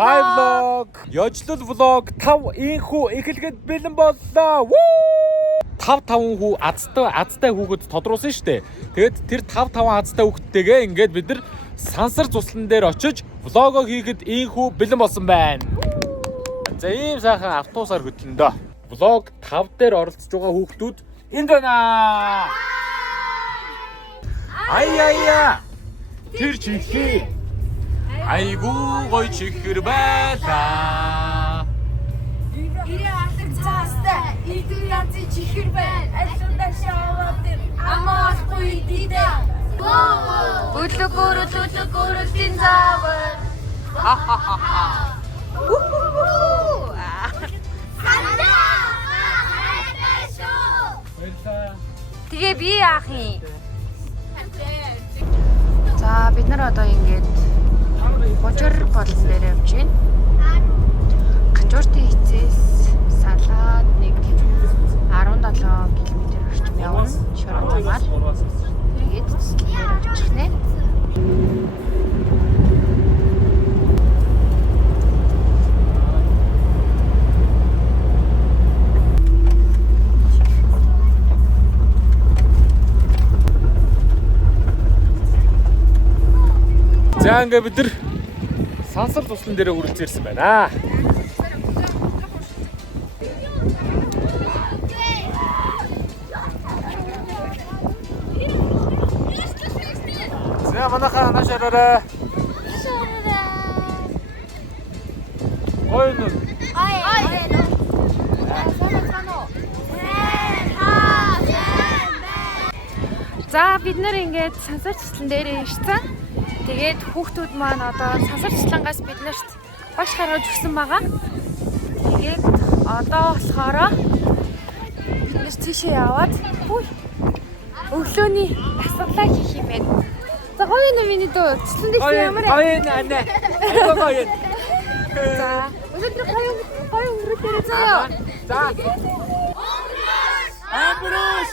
Hi vlog. Ёжлол vlog 5 инхүү эхлэхэд бэлэн боллоо. 5 хүү азтай хүүхэд тодруулсан шүү дээ. Тэгээд тэр 5 азтай хүүхдтэйгээ ингээд бид нар сансар цуслан дээр очиж влогоо хийхэд инхүү бэлэн болсон байна. За ийм сайхан автобусаар хөдлөндөө. Влог 5 дээр оролцож байгаа хүүхдүүд энд байна. Аяя. Тэр чихээ. Айгуу гой чихэр байлаа. Ирээ алдаг цаастай идэв янзын чихэр байна. Альсундаа шаваад амаахгүй идэ. Бүлгөрөл тинзавар. Тэгээ би яах юм? За бид нар одоо ингээд Божор болон дээр явж байна. Ганжууртын хязээс салаад нэг 17 км орчим явна. Шорон замаар. Тэгээд цэцлэлээр очих нэ. За ингээд бид нар сансар туслан дээрээ хүрэлцэн ирсэн байна. За манайхаа нашаараа. Ой. За бид нар ингээд сансар туслан дээрээ ирсэн. Тэгээд хүүхдүүд маань одоо сансар туслангаас биднэрт багш гаргаж өгсөн байгаа. Тэгээд одоо болохоор бид нэр тийшээ яваад өглөөний дасгалаа хийх юм байна. За гоё нэ миний дөө туслан дэс ямар аа? Гоё нэ. Айгуу гоё. За өнөөдөр гоё өрөөрөө заяа. За. Амбрус.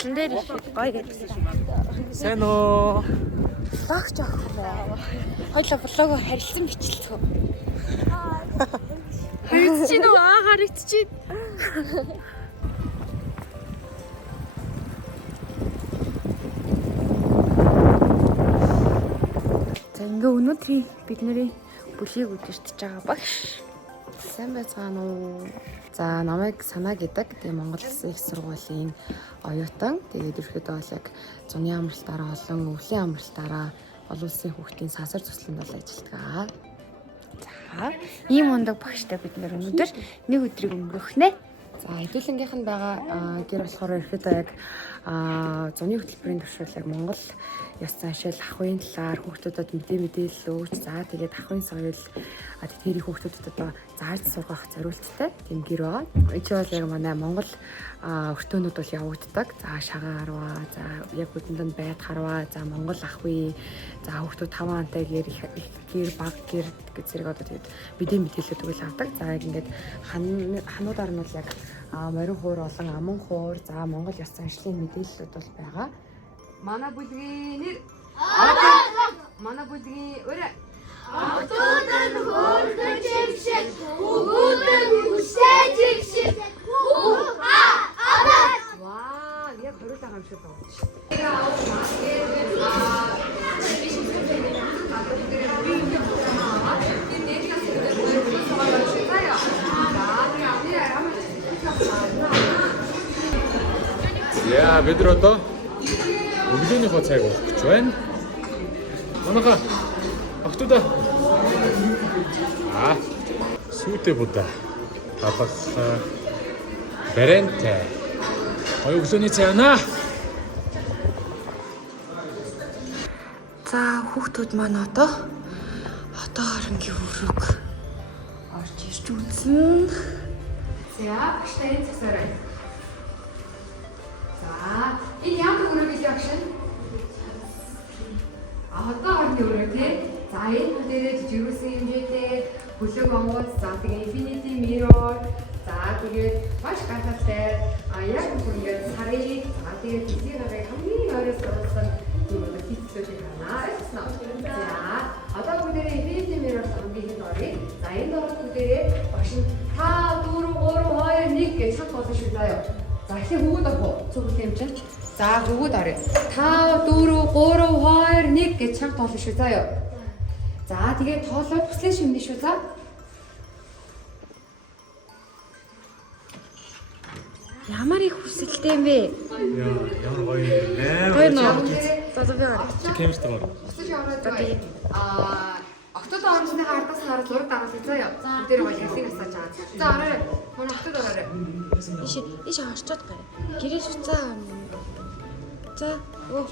Туслан дээр их гоё гэдэг. Сайн уу? Влог жоох байна. Хоёлоо влогоо харилцан бичлээ. Харилцчихин үү? Харилцчихин. За ингээ өнөөдрийн бидний бүлгийг үдирдэж байгаа багш. Сайн байцгаана уу? За намайг Санаа гэдэг. Тэгээ Монгол Улсын их сургуулийн оюутан. Тэгээд ерөөхдөө бол яг зуны амралтаараа болон өвлийн амралтаараа олон улсын хүүхдийн сансар тусланд бол ажилладаг. За ийм ундаг багштай бид нэр өнөөдөр нэг өдрийг өнгөрөх нэ. За хэдүүлэнгийнх нь байгаа гэр болохоор ерөөхдөө яг зуны хөтөлбөрийн төвшил яг Монгол ёс заншил ахуйн талаар хүүхдүүдэд мэдээлэл өгч за тэгээд ахуйн соёл тэрийг хүүхдүүдэд одоо зааж сургах зорилттой тийм гэр байгаа. Эцэг бол яг манай Монгол өртөөнүүд бол явагддаг. За шагаа харваа, за яг бүтэнд байд харваа, за Монгол ахуй, за хүүхдүүд 5 антай гэр их гэр баг гэр гэж зэрэг одоо тэгээд мэдээлэлүүд өгөл авдаг. За яг ингээд хануудаар нь бол яг морин хуур болон аман хуур, за Монгол ёс заншлын мэдээлэлүүд бол байгаа. Манай бүлгийн нэр Манай бүлгийн өрөө Охтуудын хөөрхөн чигшил, хүүгүүдэн үстэй чигшил. Ваа, яг хориулаа юм шиг байна. За бид нар одоо өглөөнийхөө цайг уух гэж байна. Манайхаа охтуудаа сүйтэй будаа хатах бэрэнтэй өглөөний цай байна. За хүүхдүүд маань одоо хоорондын өрөөг орж ирж үзэн. За багштай энэ засаарай. За энэ ямар өрөөний багш нь? Одоо орны өрөө тий. За энэ дээрээ жижигсэн хэмжээтэй хөлөг онгоц, за тэгээ infinity mirror, за тэгээд маш гайхалтай яг ингээд сарыг, за тэгээд дэлхий гарыг хамгийн ойроос оруулсан юм хийцлүүдийг ханаа. За одоо бүгдээрээ infinity mirror хамгийн их орыг. За энэ орол бүгдээрээ багш нь 5 4 3 2 1 гэж хат болно шүү заяа. За ихээ хөвгүүд авах цогт юм чинь. За хөвгүүд орё. 5 4 3 2 1 гэж чанга тоолно шүү заяа. За тэгээд тоолоод бүслээ шимнэ шүү за. Ямар их хүсэлтэй юм бэ? Яа, ямар гоё юм. Гоё нөө. За би орё. Чи камертай гоо. Бүслээ ороод бай. Октод орсны хардаас хараад зураг дараалаа заяа. Тэр гоё ялыг асааж байгаа. За ороо. Мөн октод ороо. Иш орчод гай. Гэрээс уцаа. За оо.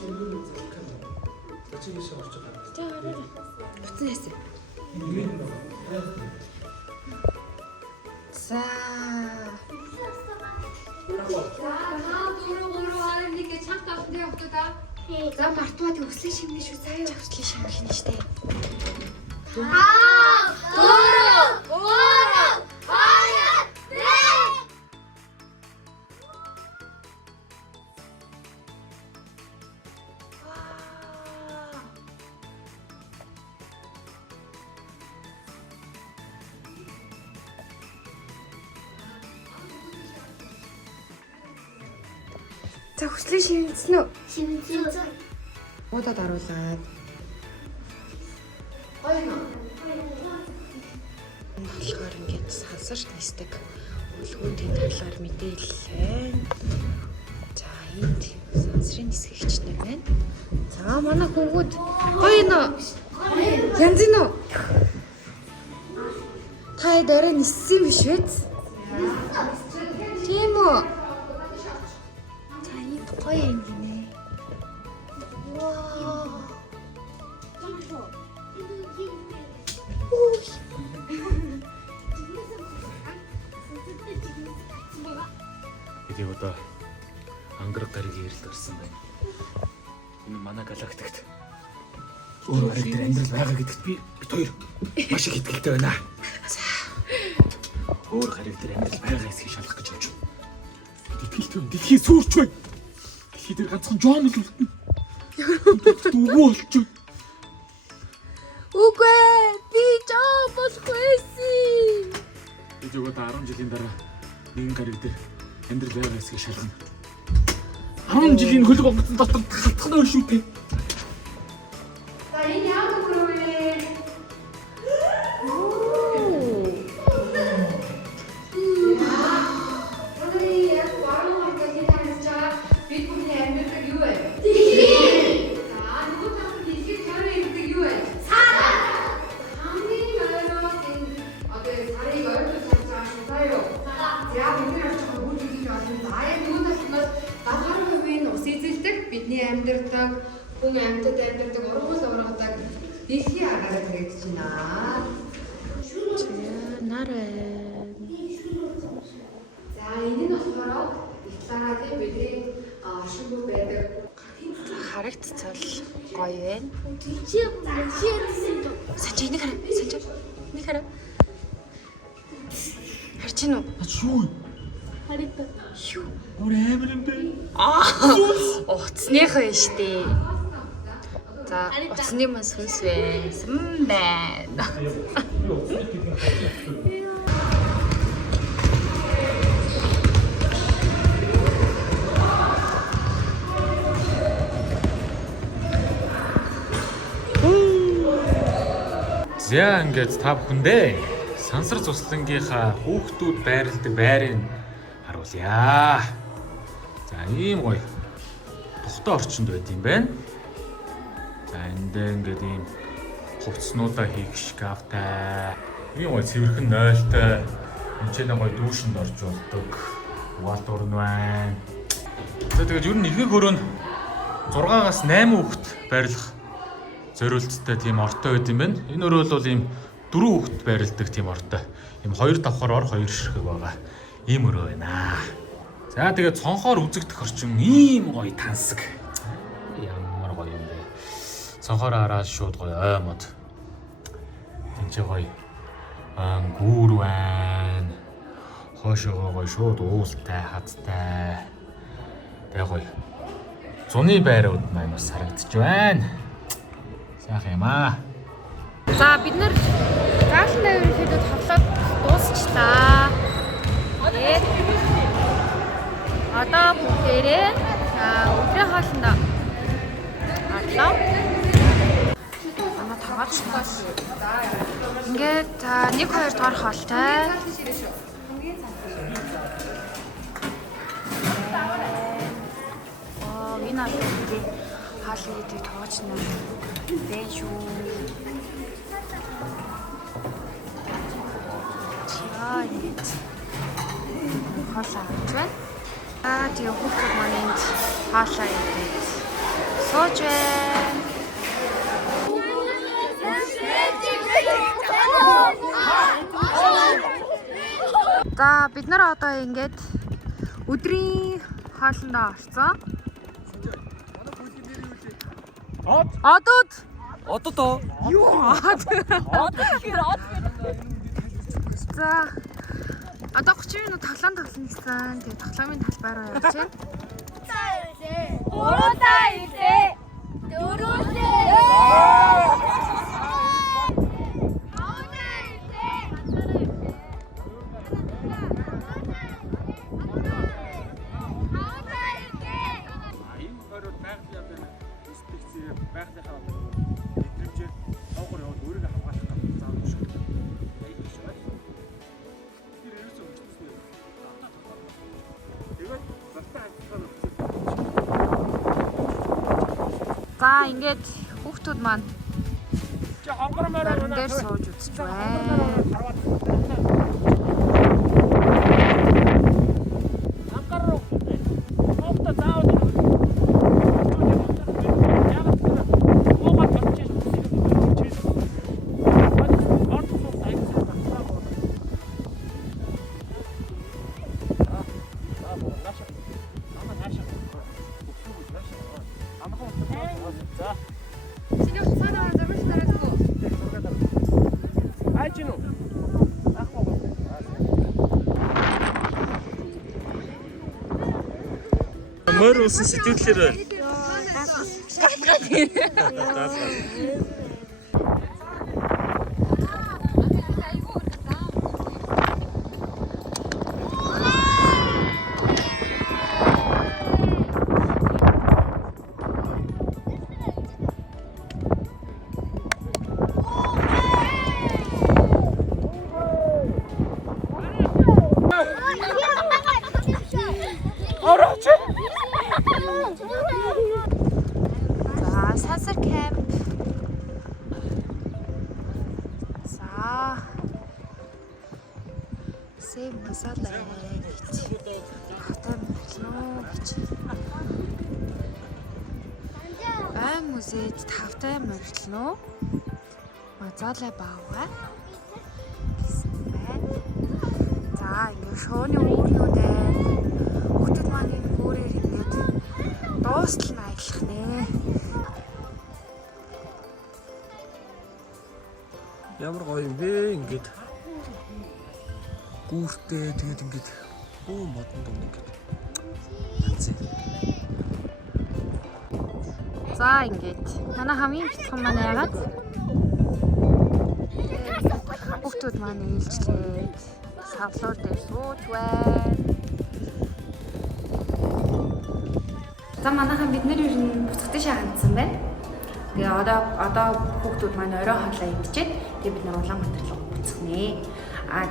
Чи иш орчод байгаа. За ороо. Буцсан яасан. За. Нэг чанга тавтай явтаа. За мартваа тэг өслөө шимнэ шүү заяа. Өслөө шимнэ хийнэ штэ. 5 4 3 2 1 За өслөө шимнэсэн үү? Шимтэн. Удаад оруулаад. Гоё нөө. болохоор ингээд сансарт нисдэг үлгүүдийн талаар мэдээллээ. За энд сансрын нисгэгч нар байна. За манай хүүгүүд гоё нөө. Янз нөө. Та дараа ниссэн биш үү? Тийм үү? За энд гоё юм гинэ. Вау. Энийг одоо ангараг гариг ярилд гарсан байна. Энэ манай галактикт өөр гариг дээр амьдрал байгаа гэдэгт бид хоёр маш их итгэлтэй байна. За. Өөр гариг дээр амьдрал байгаа эсхийг шалгах гэж явж байна. Итгэлтэй байна. Дэлхий сүрч байна. Дэлхий дээр ганцхан Джон л үлдэнэ. Үгүй болчих. Үгүй би жоо болох байсан. Би зөвхөн 10 жилийн дараа нэгэн гариг дээр амьдрал байгаа эсхийг шалгана. 10 жилийн хөлөг онгоцон дотор халтах нь шүү дээ. За энэ яагаад хүрвэ? Бидний амьдардаг, хүн амьтад амьдардаг, ургуул ургадаг дэлхийн агаараа хэрэгжиж байна. Нарай. За энэ нь болохоор талаараа тийм бидний оршингүй байдаг. Харагдцал гоё байна. Санж нэг хараа, санж нэг хараа. Харж гинүү? Шүү. Харагдав. Юу? Өөр амар юм бэ? Уцсныхаа штэ. За уцсны мөн сүнс байсан байна. За ингээд та бүхэндээ сансар цуслангийнхаа хүүхдүүд байрладаг байрыг харуулъя. За ийм гоё тухтай орчинд байд юм байна. За энд ингээд ийм хувцснуудаа хийх шкафтай. Ийм гоё цэвэрхэн нойлтой. Энд ч нэг гоё дүүшинд орж болдог. Валдуур нь байна. За тэгээд ер нь ихэнх өрөөнд 6-аас 8 хүүхэд байрлах зориулцтай тийм ортой байд юм байна. Энэ өрөө бол ийм 4 хүүхэд байрладаг тийм ортой. Ийм 2 давхар ор 2 ширхэг байгаа. Ийм өрөө байна. За тэгээд цонхоор үзэгдэх орчин ийм гоё тансаг. Ямар гоё юм бэ. Цонхоор хараад шууд гоё оймод. Энд ч гоё гүүр байна. Хоошоо гоё шууд уултай, хаттай. Тэгээ гоё. Зуны байрууд маань бас харагдаж байна. Сайхан юм аа. За бид нар гаална ерөнхийдөө тоглоод дуусчлаа. Тэгээд одоо бүгдээрээ өдрийн хоолндоо атлаа. Манай тоглосон. Ингээд 1-2 дугаар хоолтой. Энэ албагийн хаалт гэдэг тоочно бэ шүү. Чаа ингэж хаалт байна. Тэгээ хүүхдүүд маань энд хаалт идэж сууж байна. За бид нар одоо ингээд өдрийн хоолндоо орсон. Одод. Одоо Юу ад? За. Одоо 30 минут тоглоом тоглосон. Тэгээ тоглоомын талбайраа явж байна. За ингээд хүүхдүүд маань барин дээр сууж үзэж байна. мөр усан сэтгэлээр байна. За сансар кемп. За сэм масала гэж. Хатам болноо гэж. Байн музейд тавтай морилно. Мазала баава. За ингээ шооны үүрнүүд байна. Хүүхдүүд маань энэ өөрөөр ингээд дуустал нь аялах нэ. Ямар гоё юм бэ ингээд. Гүүртэй тэгээд ингээд модон дунд ингээд. Янзын. За ингээд манай хамгийн бяцхан маань яагаад хүүхдүүд маань ээлжлээд савлуур дээр сууж байна. За манайхан бид нар ер нь буцагтаа хандсан байна. Тэгээ одоо хүүхдүүд маань орой хоолоо идчихэд тэгээ бид нар Улаанбаатар руу буцахнэ.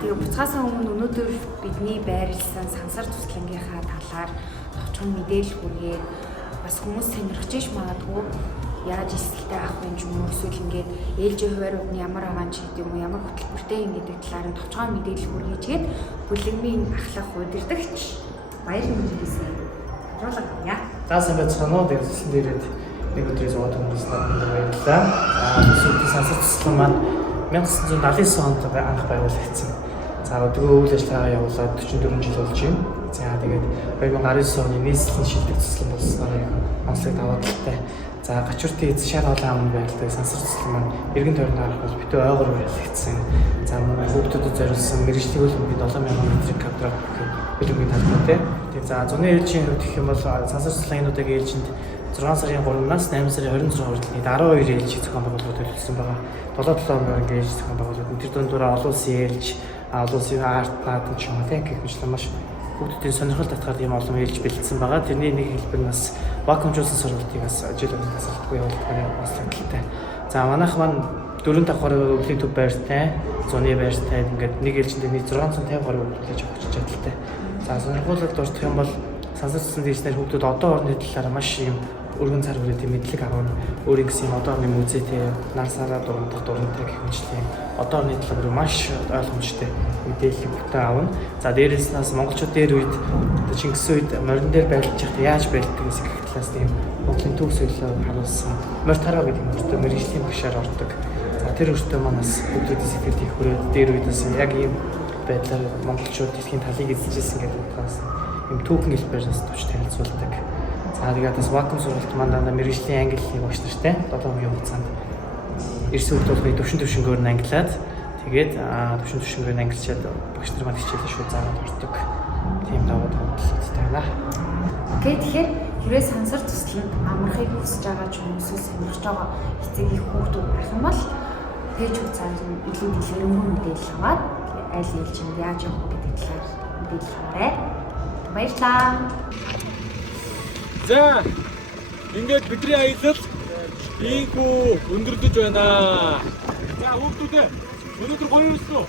Тэгээ буцахаас өмнө өнөөдөр бидний байрлсан сансар туслангийнхаа талаар товчхон мэдээлэл хүргээд бас хүмүүс сонирхож магадгүй яаж эсэлтэй авах юм ч юм уу эсвэл ингээд ээлжийн хуваарууд нь ямар байгаа ч гэдэг юм уу ямар хөтөлбөртэй юм гэдэг талаар нь товчхон мэдээлэл хүргээчгээд бүлэгмийн ахлах удирдагч баяр мэндийсээ харуулга яа. За сайн байцгаана уу. Дэвсэлсэн дээрээ нэг өдрийн суугаад хүмүүс надад баярлалаа. Сүүлийн сансар туслан маань 1979 онд анх байгуулагдсан За өдгөө үйл ажиллагаа явуулаад 44 жил болж байна. За тэгээд 2019 оны нийслэлийн шилдэг цэцлэн болсноор онцлог даваа талтай. За гачууртын эз шар хоолой ам байлтай сансар цэцлэн маань эргэн тойрны харах бол битүү ойгоор байлгдсан. За мөн хүүхдүүдэд зориулсан мэргэжлийн хөлбөмбөгийн 7000 метрик квадрат хөлбөмбөгийн талбай. Тэгээд за зуны ээлжийн хувьд гэх юм бол сансар цэцлэн энэ удаагийн ээлжинд 6 сарын 3-наас 8 сарын 26 хүртэл 12 ээлж зохион байгуулалт төлөвлөсөн байгаа. 7 мянган ээлж зохион байгуулалт. Тэр дундуур олон улсын ээлж, олон улсын арт наадам ч юм уу тийм гэх мэтлэн маш хүүхдүүдийн сонирхол татгаар ийм олон ээлж бэлдсэн байгаа. Тэрний нэг хэлбэр нь бас вакуумжуулсан сургалтыг бас жил өмнө тасалбаргүй явуулдаг бас тагтай. За манайх маань 4 давхар өвлийн төв байртай, зуны байртай ингээд нэг ээлжинд нэг 650 гаруй хүүхдүүд авч чадaltaй. За сонирхолтой дурдах юм бол сансар цэцлэн дэжнэр хүүхдүүд одоо орны талаараа маш ийм өргөн цар хүрээтэй мэдлэг авна. Өөрийн гэсэн одоо орны музейтэй, нар сараа дурантай гэх мэтлээ. Одоо орны талаар маш ойлгомжтой мэдээлэл бүтэн авна. За дээрээс нас монголчууд дээр үед Чингис үед морин дээр байлж яхад яаж байлдаг гэсэн гэх талаас тийм Монголын төв соёлоо харуулсан. Мортараа гэдэг нэртэй мэргэжлийн багшаар ордог. За тэр өөртөө манаас бүгдийн сэтгэл их хүрээд дээр үедээс яг ийм байдлаар монголчууд дэлхийн талыг эзэлжсэн гэдэг утгаас ийм түүхэн хэлбэрээс төвч танилцуулдаг. За тэгээд бас вакуум сургалт маань дандаа мэргэжлийн англи хэлний багш нартай 7 хоногийн хугацаанд эрс үйлдвэрлэхийг төвшин-төвшнгөөр нь ангилаад тэгээд төвшин-төвшнгөөр нь ангилчаад багш нар маань хичээлээ шууд заагаад ордог. Тийм даваа тавталтай байна. Окей, тэгэхээр хэрвээ сансар цэцлэнд амархыг хүсэж байгаа ч юм уу сонирхож байгаа эцэг их хүүхдүүд байх юм бол пэйж хуудасаар илүү дэлгэрэнгүй мэдээлэл аваад аль ээлжинд яаж явах гэдэг талаар мэдээлэл аваарай. Баярлалаа. За ингээд бидний аялал ийхүү өндөрлөж байна. За хүүхдүүдээ өнөөдөр гоё юусэн үү?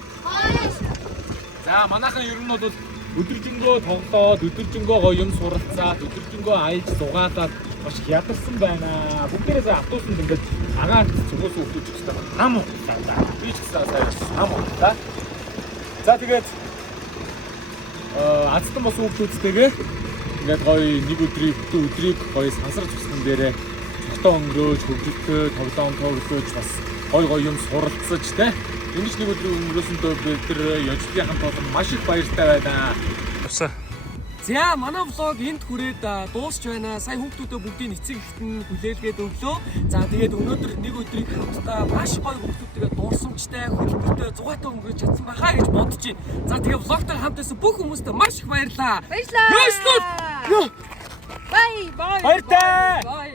За манайхан ер нь бол өдөржингөө тоглоод, өдөржингөө гоё юм суралцаад, өдөржингөө аялж сугаалаад маш хядарсан байна. Бүгдээрээ автобусанд ингээд агаад цугуус хүүхдүүд ч гэсэн хам уу. За би ч гэсэн хам уу. За тэгээд азтан бос хүүхдүүдтэйгээ ингээд гоё нэг өдрийг гоё сансар цэцлэн дээрээ цогтоо өнгөрөөж, хөвгөлтөө, тоглоом тоглож бас гоё юм суралцаж тэ. Ингэж нэг өдрийг өнгөрөөсөндөө бид тэр ёжлын хамт олон маш их баяртай байна. Тусаа. За манай влог энд хүрээд дуусч байна. Сая хүүхдүүдээ бүгдийн эцэг эхт нь хүлээлгээд өглөө. За тэгээд өнөөдөр нэг өдрийг хамтдаа маш гоё хүүхдүүдтэйгээ дурсамжтай, хөлбөртэй, зугаатай өнгөрөөж чадсан байхаа гэж бодож байна. За тэгээд влогтой хамт байсан бүх хүмүүстээ маш их баярлалаа. Баярлалаа. Ёслоо. Бай бай. Баяртай. Бай.